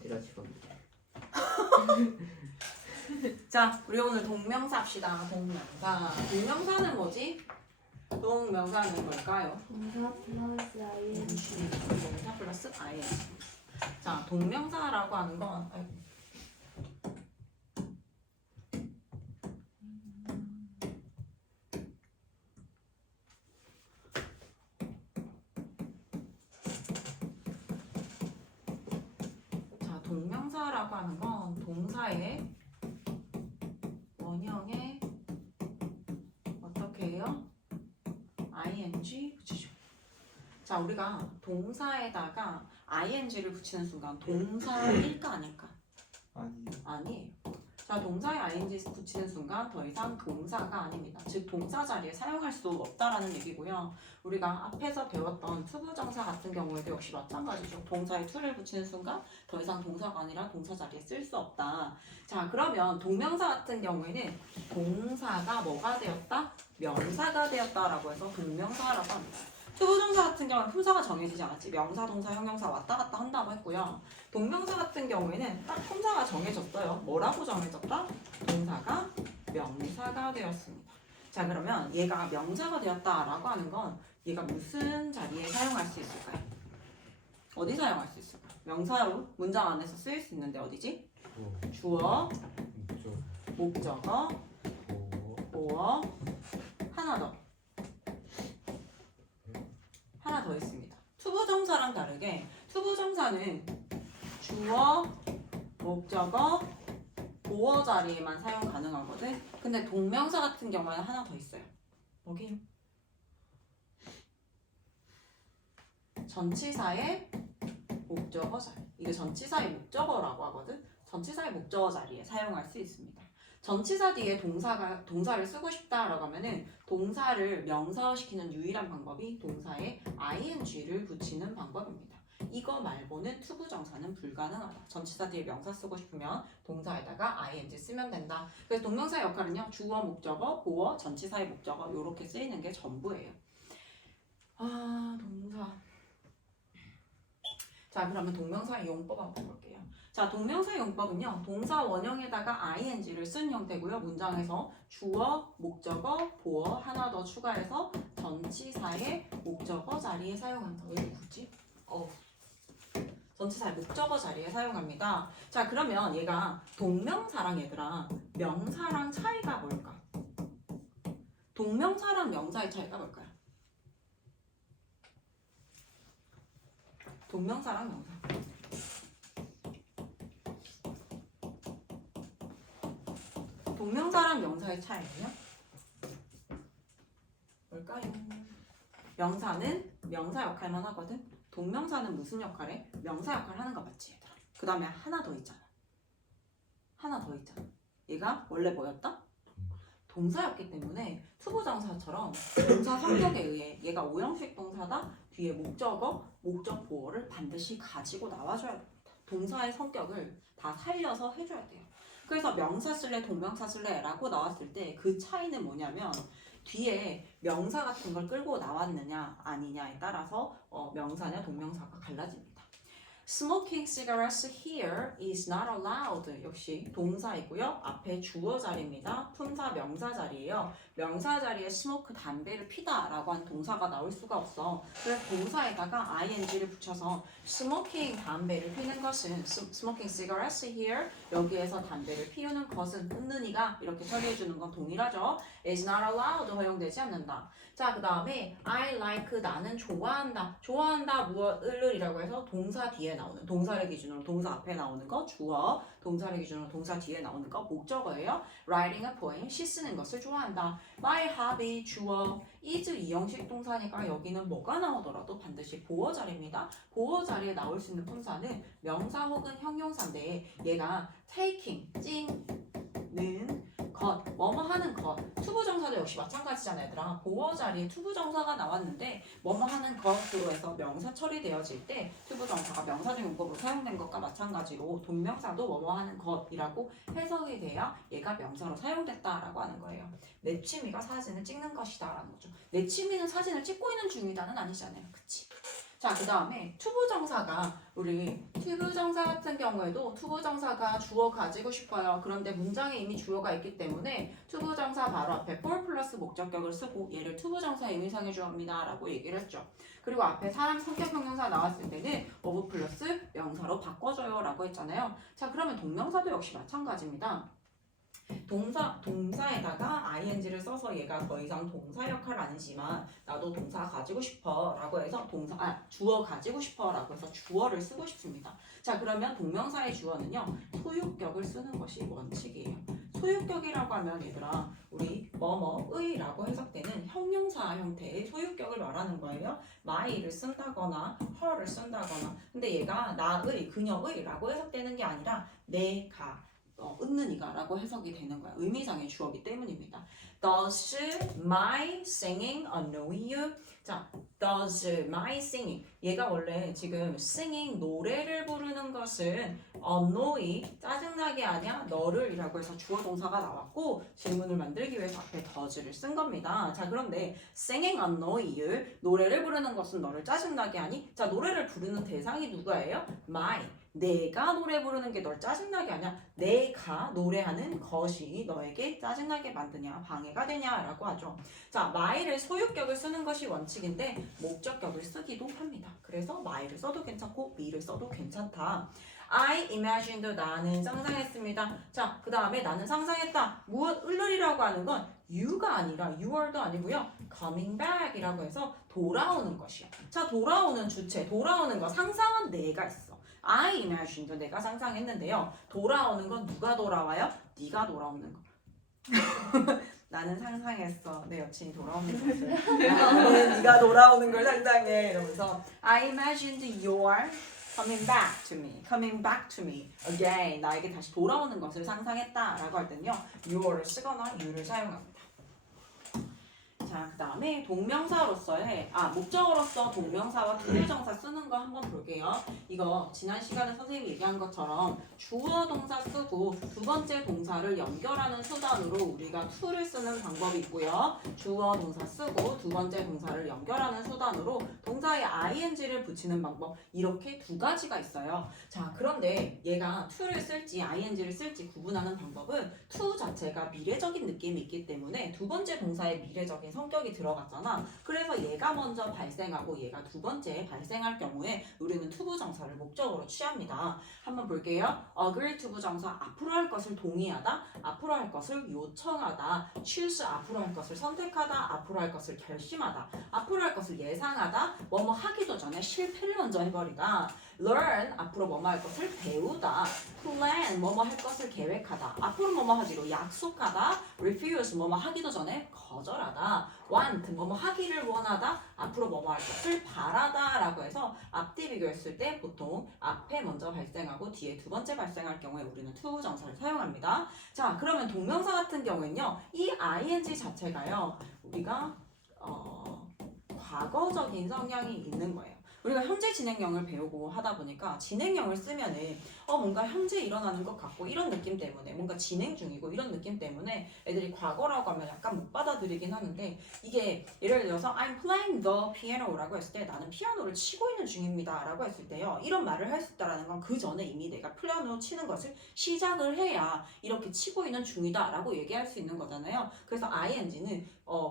어디다 집어넣게? 자, 우리 오늘 동명사 합시다. 동명사. 동명사는 뭐지? 동명사는 뭘까요? 동사 플러스 ing. 동사 플러스 ing. 자, 동명사라고 하는 건 자, 동명사라고 하는 건 동사의 원형에 어떻게 해요? ing 붙이죠. 자, 우리가 동사에다가 ing를 붙이는 순간 동사일까 아닐까? 아니에요. 자, 동사에 ing 붙이는 순간 더 이상 동사가 아닙니다. 즉 동사 자리에 사용할 수 없다라는 얘기고요. 우리가 앞에서 배웠던 투부정사 같은 경우에도 역시 마찬가지죠. 동사에 to를 붙이는 순간 더 이상 동사가 아니라 동사 자리에 쓸 수 없다. 자, 그러면 동명사 같은 경우에는 동사가 뭐가 되었다? 명사가 되었다라고 해서 동명사라고 합니다. 투부정사 같은 경우는 품사가 정해지지 않았지. 명사, 동사, 형용사 왔다 갔다 한다고 했고요. 동명사 같은 경우에는 딱 품사가 정해졌어요. 뭐라고 정해졌다? 동사가 명사가 되었습니다. 자, 그러면 얘가 명사가 되었다라고 하는 건 얘가 무슨 자리에 사용할 수 있을까요? 어디 사용할 수 있을까요? 명사로 문장 안에서 쓰일 수 있는데 어디지? 주어, 목적어, 보어, 하나 더 있습니다. 투부정사랑 다르게 투부정사는 주어, 목적어, 보어 자리에만 사용 가능하거든. 근데 동명사 같은 경우에는 하나 더 있어요. 뭐게요? 전치사의 목적어 자리. 이게 전치사의 목적어라고 하거든. 전치사의 목적어 자리에 사용할 수 있습니다. 전치사 뒤에 동사를 쓰고 싶다라고 하면은 동사를 명사화시키는 유일한 방법이 동사에 ing를 붙이는 방법입니다. 이거 말고는 투부정사는 불가능하다. 전치사 뒤에 명사 쓰고 싶으면 동사에다가 ing 쓰면 된다. 그래서 동명사의 역할은요. 주어, 목적어, 보어, 전치사의 목적어 이렇게 쓰이는 게 전부예요. 동사. 자, 그러면 동명사의 용법 한번 볼게요. 자, 동명사의 용법은요. 동사 원형에다가 ing를 쓴 형태고요. 문장에서 주어, 목적어, 보어 하나 더 추가해서 전치사의 목적어 자리에 사용한다. 왜 굳이? 전치사의 목적어 자리에 사용합니다. 자, 그러면 얘가 동명사랑 얘들아 명사랑 차이가 뭘까? 동명사랑 명사의 차이가 뭘까요? 동명사랑 명사. 동명사랑 명사의 차이는요? 뭘까요? 명사는 명사 역할만 하거든. 동명사는 무슨 역할해? 명사 역할 하는 거 맞지 얘들아? 그 다음에 하나 더 있잖아. 얘가 원래 뭐였다? 동사였기 때문에 투부정사처럼 동사 성격에 의해 얘가 오형식 동사다. 뒤에 목적어, 목적 보어를 반드시 가지고 나와줘야 됩니다. 동사의 성격을 다 살려서 해줘야 돼요. 그래서 명사 쓸래 동명사 쓸래 라고 나왔을 때 그 차이는 뭐냐면 뒤에 명사 같은 걸 끌고 나왔느냐 아니냐에 따라서 명사냐 동명사가 갈라집니다. Smoking cigarettes here is not allowed. 역시 동사이고요. 앞에 주어 자리입니다. 품사 명사 자리예요. 명사 자리에 smoke 담배를 피다 라고 한 동사가 나올 수가 없어. 그래서 동사에다가 ing를 붙여서 smoking 담배를 피는 것은 smoking cigarettes here 여기에서 담배를 피우는 것은 끊는 이가 이렇게 처리해주는 건 동일하죠. is not allowed 허용되지 않는다. 자, 그 다음에 I like 나는 좋아한다. 좋아한다 무엇을 이라고 해서 동사 뒤에 나오는 동사를 기준으로 동사 앞에 나오는 거 주어, 동사를 기준으로 동사 뒤에 나오는 거 목적어예요. Writing a poem 시 쓰는 것을 좋아한다. My hobby 주어 is 이형식 동사니까 여기는 뭐가 나오더라도 반드시 보어 자리입니다. 보어 자리에 나올 수 있는 품사는 명사 혹은 형용사인데 얘가 taking 찡는 것, 뭐뭐 하는 것. 투부정사도 역시 마찬가지잖아 얘들아. 보어 자리에 투부정사가 나왔는데 뭐뭐 하는 것으로 해서 명사 처리되어질 때 투부정사가 명사적 용법으로 사용된 것과 마찬가지로 동명사도 뭐뭐 하는 것이라고 해석이 돼야 얘가 명사로 사용됐다라고 하는 거예요. 내 취미가 사진을 찍는 것이다 라는 거죠. 내 취미는 사진을 찍고 있는 중이다는 아니잖아요. 그치? 자, 그 다음에 투부정사가 우리 투부정사 같은 경우에도 투부정사가 주어 가지고 싶어요. 그런데 문장에 이미 주어가 있기 때문에 투부정사 바로 앞에 for 플러스 목적격을 쓰고 얘를 투부정사 의미상의 주어입니다 라고 얘기를 했죠. 그리고 앞에 사람 성격 형용사 나왔을 때는 of 플러스 명사로 바꿔줘요 라고 했잖아요. 자, 그러면 동명사도 역시 마찬가지입니다. 동사에다가 ing를 써서 얘가 더 이상 동사 역할 아니지만 나도 동사 가지고 싶어 라고 해서 주어 가지고 싶어 라고 해서 주어를 쓰고 싶습니다. 자, 그러면 동명사의 주어는요 소유격을 쓰는 것이 원칙이에요. 소유격이라고 하면 얘들아 우리 뭐뭐의 라고 해석되는 형용사 형태의 소유격을 말하는 거예요. my를 쓴다거나 her를 쓴다거나. 근데 얘가 나의, 그녀의 라고 해석되는 게 아니라 내가 웃는 이가 라고 해석이 되는 거야. 의미상의 주어기 때문입니다. Does my singing annoy you? 자, does my singing 얘가 원래 지금 singing 노래를 부르는 것은 annoy 짜증나게 하냐 너를 이라고 해서 주어 동사가 나왔고 질문을 만들기 위해서 앞에 does를 쓴 겁니다. 자, 그런데 singing annoy you 노래를 부르는 것은 너를 짜증나게 하니? 자, 노래를 부르는 대상이 누구예요? my 내가 노래 부르는 게 널 짜증나게 하냐? 내가 노래하는 것이 너에게 짜증나게 만드냐? 방해가 되냐? 라고 하죠. 자, my를 소유격을 쓰는 것이 원칙인데 목적격을 쓰기도 합니다. 그래서 my를 써도 괜찮고 me를 써도 괜찮다. I imagined 나는 상상했습니다. 자, 그 다음에 나는 상상했다. 무엇 을르리라고 하는 건 you가 아니라 you're도 아니고요. coming back 이라고 해서 돌아오는 것이야. 자, 돌아오는 주체, 돌아오는 거 상상은 내가 있어. I imagined 내가 상상했는데요. 돌아오는 건 누가 돌아와요? 네가 돌아오는 거. 나는 상상했어. 내 여친이 돌아오는 것을. 나는 네가 돌아오는 걸 상상해. 이러면서 I imagined you're coming back to me. coming back to me again. 나에게 다시 돌아오는 것을 상상했다라고 할 때는요. you를 쓰거나 you를 사용합니다. 자, 그 다음에 동명사로서의 목적어로서 동명사와 투부정사 쓰는 거 한번 볼게요. 이거 지난 시간에 선생님이 얘기한 것처럼 주어 동사 쓰고 두 번째 동사를 연결하는 수단으로 우리가 to를 쓰는 방법이 있고요. 주어 동사 쓰고 두 번째 동사를 연결하는 수단으로 동사에 ing를 붙이는 방법 이렇게 두 가지가 있어요. 자, 그런데 얘가 to를 쓸지 ing를 쓸지 구분하는 방법은 to 자체가 미래적인 느낌이 있기 때문에 두 번째 동사의 미래적인 성격이 들어갔잖아. 그래서 얘가 먼저 발생하고 얘가 두 번째 발생할 경우에 우리는 투부정사를 목적으로 취합니다. 한번 볼게요. agree 투부정사 앞으로 할 것을 동의하다, 앞으로 할 것을 요청하다, choose 앞으로 할 것을 선택하다, 앞으로 할 것을 결심하다, 앞으로 할 것을 예상하다, 뭐뭐 하기도 전에 실패를 먼저 해버리다, learn 앞으로 뭐뭐 할 것을 배우다, plan 뭐뭐 할 것을 계획하다, 앞으로 뭐뭐 하기로 약속하다, refuse 뭐뭐 하기도 전에 거절하다, want 뭐뭐 하기를 원하다, 앞으로 뭐뭐 할 것을 바라다 라고 해서 앞뒤 비교했을 때 보통 앞에 먼저 발생하고 뒤에 두 번째 발생할 경우에 우리는 투부정사를 사용합니다. 자, 그러면 동명사 같은 경우에는요 이 ing 자체가요 우리가 과거적인 성향이 있는 거예요. 우리가 현재 진행형을 배우고 하다 보니까 진행형을 쓰면은 뭔가 현재 일어나는 것 같고 이런 느낌 때문에 뭔가 진행 중이고 이런 느낌 때문에 애들이 과거라고 하면 약간 못 받아들이긴 하는데 이게 예를 들어서 I'm playing the piano라고 했을 때 나는 피아노를 치고 있는 중입니다 라고 했을 때요 이런 말을 할 수 있다는 건 그 전에 이미 내가 피아노 치는 것을 시작을 해야 이렇게 치고 있는 중이다 라고 얘기할 수 있는 거잖아요. 그래서 ing는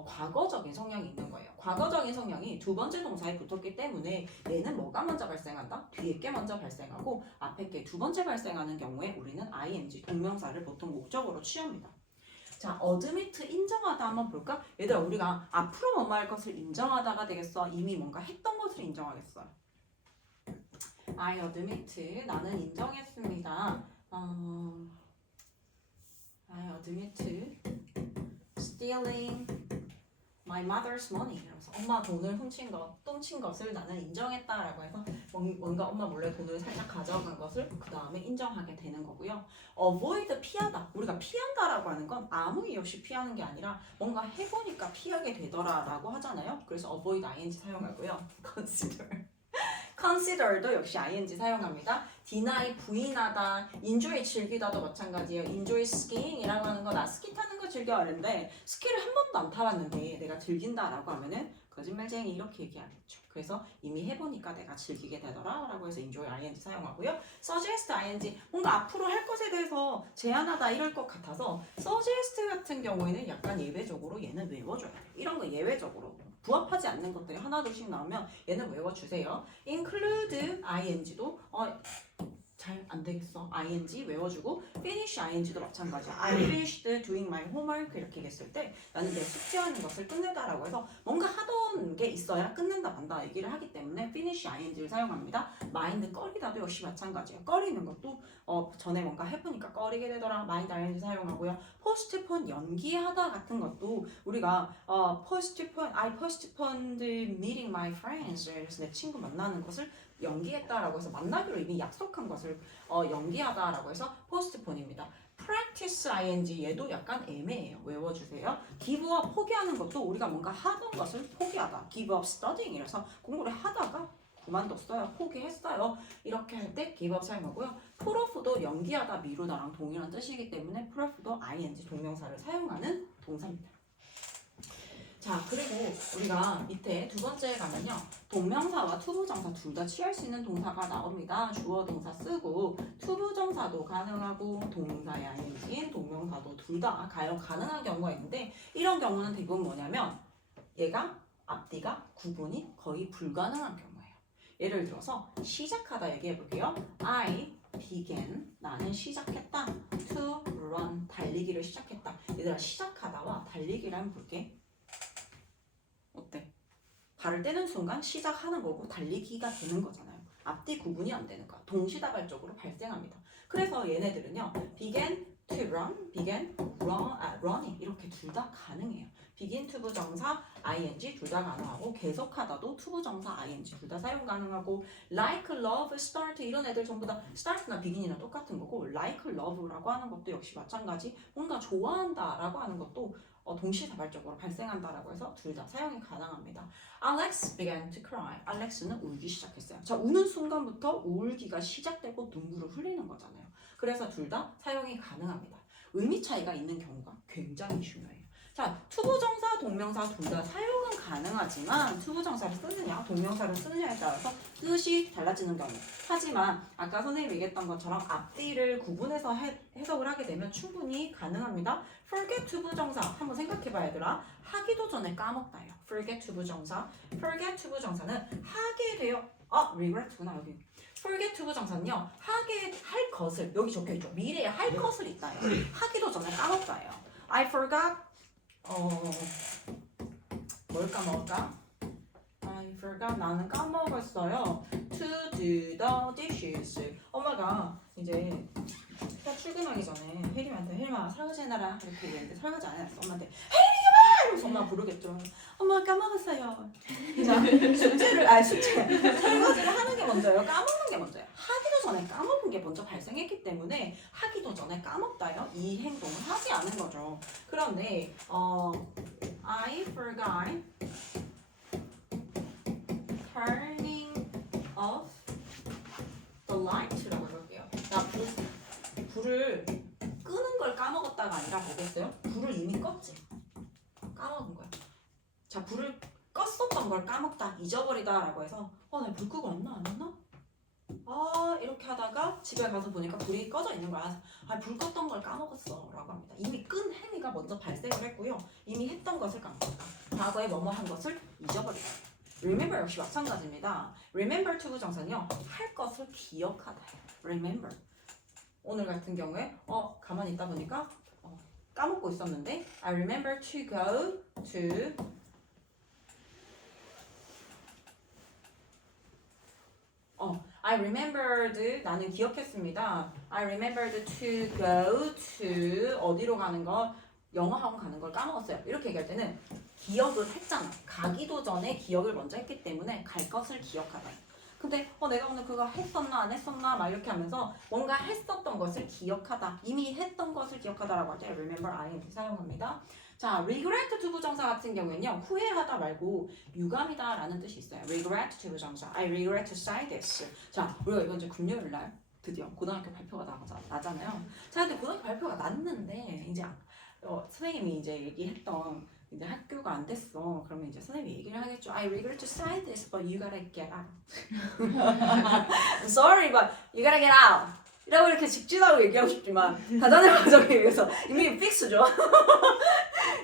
과거적인 성향이 있는 거예요. 과거적인 성향이 두 번째 동사에 붙었기 때문에 얘는 뭐가 먼저 발생한다? 뒤에 게 먼저 발생하고 앞에 게 두 번째 발생하는 경우에 우리는 ing 동명사를 보통 목적으로 취합니다. 자, admit 인정하다 한번 볼까? 얘들아 우리가 앞으로 뭐뭐 할 것을 인정하다가 되겠어? 이미 뭔가 했던 것을 인정하겠어? I admit 나는 인정했습니다. I admit stealing my mother's money. 그래서 엄마 돈을 훔친 것을 나는 인정했다라고 해서 뭔가 엄마 몰래 돈을 살짝 가져간 것을 그 다음에 인정하게 되는 거고요. avoid 피하다. 우리가 피한다라고 하는 건 아무 이유 없이 피하는 게 아니라 뭔가 해보니까 피하게 되더라라고 하잖아요. 그래서 avoid ing 사용하고요. consider consider도 역시 ing 사용합니다. deny 부인하다, enjoy 즐기다도 마찬가지예요. enjoy skiing이라고 하는 거 나 스키 타는 거 즐겨 하는데 스키를 한 번도 안 타봤는데 내가 즐긴다라고 하면은 거짓말쟁이 이렇게 얘기하겠죠. 그래서 이미 해보니까 내가 즐기게 되더라 라고 해서 enjoy ing 사용하고요. suggest ing 뭔가 앞으로 할 것에 대해서 제안하다 이럴 것 같아서 suggest 같은 경우에는 약간 예외적으로 얘는 외워줘야 돼요. 이런 거 예외적으로 부합하지 않는 것들이 하나둘씩 나오면 얘는 외워주세요. include ing도 잘 안 되겠어. ing 외워주고 finish ing도 마찬가지야. I finished doing my homework 이렇게 했을 때 나는 내 숙제하는 것을 끝내다라고 해서 뭔가 하던 게 있어야 끝낸다 만다 얘기를 하기 때문에 finish ing를 사용합니다. mind 꺼리다도 역시 마찬가지예요. 꺼리는 것도 전에 뭔가 해보니까 꺼리게 되더라. mind ing 사용하고요. postpone 연기하다 같은 것도 우리가 I postponed meeting my friends 그래서 내 친구 만나는 것을 연기했다라고 해서 만나기로 이미 약속한 것을 연기하다라고 해서 postpone입니다. practice ing 얘도 약간 애매해요. 외워주세요. give up 포기하는 것도 우리가 뭔가 하던 것을 포기하다. give up studying이라서 공부를 하다가 그만뒀어요. 포기했어요. 이렇게 할 때 give up 사용하고요. put off도 연기하다 미루다랑 동일한 뜻이기 때문에 put off도 ing 동명사를 사용하는 동사입니다. 자, 그리고 우리가 밑에 두 번째에 가면요. 동명사와 투부정사 둘 다 취할 수 있는 동사가 나옵니다. 주어 동사 쓰고 투부정사도 가능하고 동사의 ing인 동명사도 둘 다 가능한 경우가 있는데 이런 경우는 대부분 뭐냐면 얘가 앞뒤가 구분이 거의 불가능한 경우예요. 예를 들어서 시작하다 얘기해 볼게요. I began 나는 시작했다. To run 달리기를 시작했다. 얘들아 시작하다와 달리기를 한번 볼게. 어때? 발을 떼는 순간 시작하는 거고 달리기가 되는 거잖아요. 앞뒤 구분이 안 되는 거야. 동시다발적으로 발생합니다. 그래서 얘네들은요. began to run, began running 이렇게 둘 다 가능해요. begin 투부정사 ing 둘 다 가능하고 계속하다도 투부정사 ing 둘 다 사용 가능하고 like, love, start 이런 애들 전부 다 start나 begin이랑 똑같은 거고 like, love라고 하는 것도 역시 마찬가지 뭔가 좋아한다라고 하는 것도 동시다발적으로 발생한다라고 해서 둘 다 사용이 가능합니다. Alex began to cry. 알렉스는 울기 시작했어요. 자, 우는 순간부터 울기가 시작되고 눈물을 흘리는 거잖아요. 그래서 둘 다 사용이 가능합니다. 의미 차이가 있는 경우가 굉장히 중요해요. 자, 투부정사, 동명사 둘 다 사용은 가능하지만 투부정사를 쓰느냐, 동명사를 쓰느냐에 따라서 뜻이 달라지는 경우. 하지만 아까 선생님이 얘기했던 것처럼 앞뒤를 구분해서 해석을 하게 되면 충분히 가능합니다. forget 투부정사 한번 생각해봐 얘들아. 하기도 전에 까먹다예요. forget 투부정사. forget 투부정사는 하게 되어 regret구나 여기. forget 투부정사는요. 하게 할 것을 여기 적혀있죠. 미래에 할 것을 있다예요. 하기도 전에 까먹다예요. I forgot 뭘 까먹을까? I forgot 나는 까먹었어요. To do the dishes. 엄마가 이제 출근하기 전에 혜림한테 혜림아 설거지 해놔라 이렇게 얘기했는데 설거지 안 해놨어. 엄마한테 혜림아! 이러면서 엄마 부르겠죠. 엄마 까먹었어요. 자, 설거지를 하는 게 먼저예요. 까먹는 게 먼저예요. 하기도 전에 까먹은 게 먼저 발생했기 때문에 하기도 전에 까먹다요. 이 행동을 하지 않은 거죠. 그런데 I forgot turning off the light라고 해볼게요. 나 불을 끄는 걸 까먹었다가 아니라 뭐겠어요? 불을 이미 껐지. 까먹은 거야. 자, 불을 껐었던 걸 까먹다, 잊어버리다 라고 해서 나 불 끄고 왔나? 안 왔나? 이렇게 하다가 집에 가서 보니까 불이 꺼져 있는 거야. 불 껐던 걸 까먹었어 라고 합니다. 이미 끈 행위가 먼저 발생을 했고요. 이미 했던 것을 까먹었다. 과거에 뭐뭐 한 것을 잊어버리다. remember 역시 마찬가지입니다. remember 투부정사는요. 할 것을 기억하다. remember. 오늘 같은 경우에 가만히 있다 보니까 까먹고 있었는데 I remember to go to I remembered 나는 기억했습니다. I remembered to go to 어디로 가는 거 영어 학원 가는 걸 까먹었어요. 이렇게 얘기할 때는 기억을 했잖아. 가기도 전에 기억을 먼저 했기 때문에 갈 것을 기억하다. 근데 내가 오늘 그거 했었나 안 했었나 막 이렇게 하면서 뭔가 했었던 것을 기억하다. 이미 했던 것을 기억하다라고 할 때 remember ing 사용합니다. 자, regret to 부정사 같은 경우에는요. 후회하다 말고 유감이다 라는 뜻이 있어요. regret to 부정사. I regret to say this. 자, 우리가 이번 주 금요일 날 드디어 고등학교 발표가 나잖아요. 자, 근데 고등학교 발표가 났는데 이제 선생님이 이제 얘기했던 이제 학교가 안 됐어. 그러면 이제 선생님이 얘기를 하겠죠. I regret to say this, but you gotta get out. I'm sorry, but you gotta get out. 이라고 이렇게 직진하고 얘기하고 싶지만 다단의 과정에 의해서 이미 픽스죠.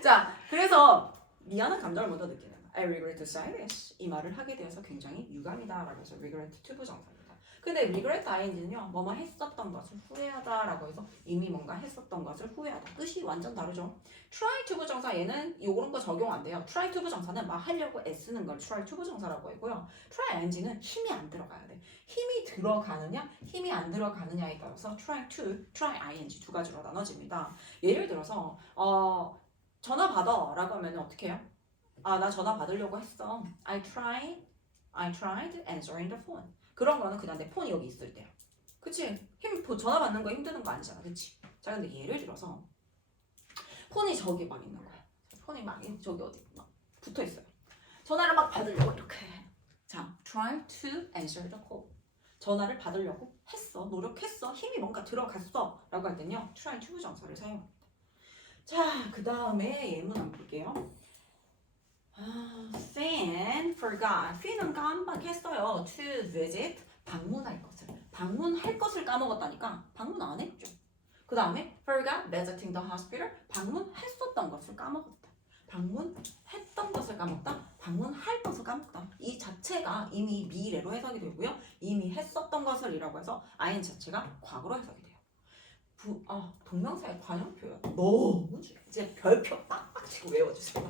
자, 그래서 미안한 감정을 먼저 느끼는 거야. I regret to say this. 이 말을 하게 되어서 굉장히 유감이다 라고 해서 regret to 부정사입니다. 근데 regret ing는요. 뭐뭐 했었던 것을 후회하다 라고 해서 이미 뭔가 했었던 것을 후회하다. 뜻이 완전 다르죠. try to 부정사 얘는 요런 거 적용 안 돼요. try to 부정사는 막 하려고 애쓰는 걸 try to 부정사라고 하고요. try ing는 힘이 안 들어가야 돼. 힘이 들어가느냐, 힘이 안 들어가느냐에 따라서 try to, try ing 두 가지로 나눠집니다. 예를 들어서 전화 받아 라고 하면 어떻게 해요? 아, 나 전화 받으려고 했어. I tried answering the phone. 그런 거는 그냥 내 폰이 여기 있을 때요. 그치? 전화 받는 거 힘드는 거 아니잖아. 그치? 자, 근데 예를 들어서 폰이 저기 막 있는 거야. 폰이 막 저기 어디 막 붙어 있어요. 전화를 막 받으려고 이렇게 해. 자, try to answer the call. 전화를 받으려고 했어. 노력했어. 힘이 뭔가 들어갔어. 라고 할 때는요. try to 부정사를 사용합니다. 자, 그 다음에 예문 한번 볼게요. Finn forgot. Finn은 깜빡했어요. To visit. 방문할 것을. 방문할 것을 까먹었다니까. 방문 안 했죠. 그 다음에 forgot visiting the hospital. 방문했었던 것을 까먹었다. 방문했던 것을 까먹다. 방문할 것을 까먹다. 이 자체가 이미 미래로 해석이 되고요. 이미 했었던 것을 이라고 해서 ing 자체가 과거로 해석이 돼요. 동명사의 관용 표현 너무 중요해요. 이제 별표 빡빡 치고 외워주세요.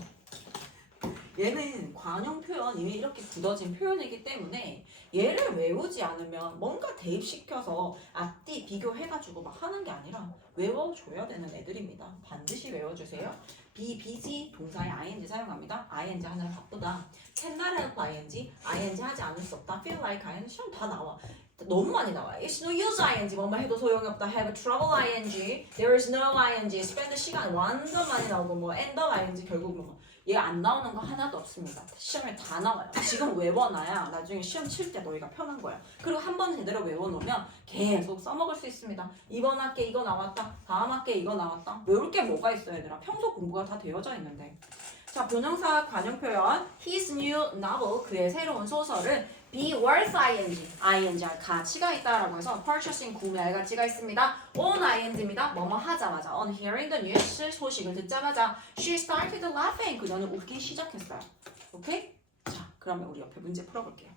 얘는 관용 표현 이미 이렇게 굳어진 표현이기 때문에 얘를 외우지 않으면 뭔가 대입시켜서 앞뒤 비교해가지고 막 하는 게 아니라 외워줘야 되는 애들입니다. 반드시 외워주세요. be busy 동사에 ing 사용합니다. ing 하느라 바쁘다. cannot help ing 하지 않을 수 없다. feel like ing 시험 다 나와. 너무 많이 나와요. It's no use ing 뭐뭐 해도 소용이 없다. have trouble ing there is no ing spend 시간 완전 많이 나오고 뭐 end of ing 결국 뭐 얘 안 나오는 거 하나도 없습니다. 시험에 다 나와요. 지금 외워놔야 나중에 시험 칠 때 너희가 편한 거야. 그리고 한 번 제대로 외워놓으면 계속 써먹을 수 있습니다. 이번 학기에 이거 나왔다. 다음 학기에 이거 나왔다. 외울 게 뭐가 있어 얘들아. 평소 공부가 다 되어져 있는데. 자, 본형사 관용 표현 His new novel 그의 새로운 소설은 be worth ing 가치가 있다라고 해서 purchasing 구매할 가치가 있습니다. on ing입니다. 뭐뭐 하자마자 on hearing the news 소식을 듣자마자 she started laughing 그녀는 웃기 시작했어요. 오케이? 자, 그러면 우리 옆에 문제 풀어볼게요.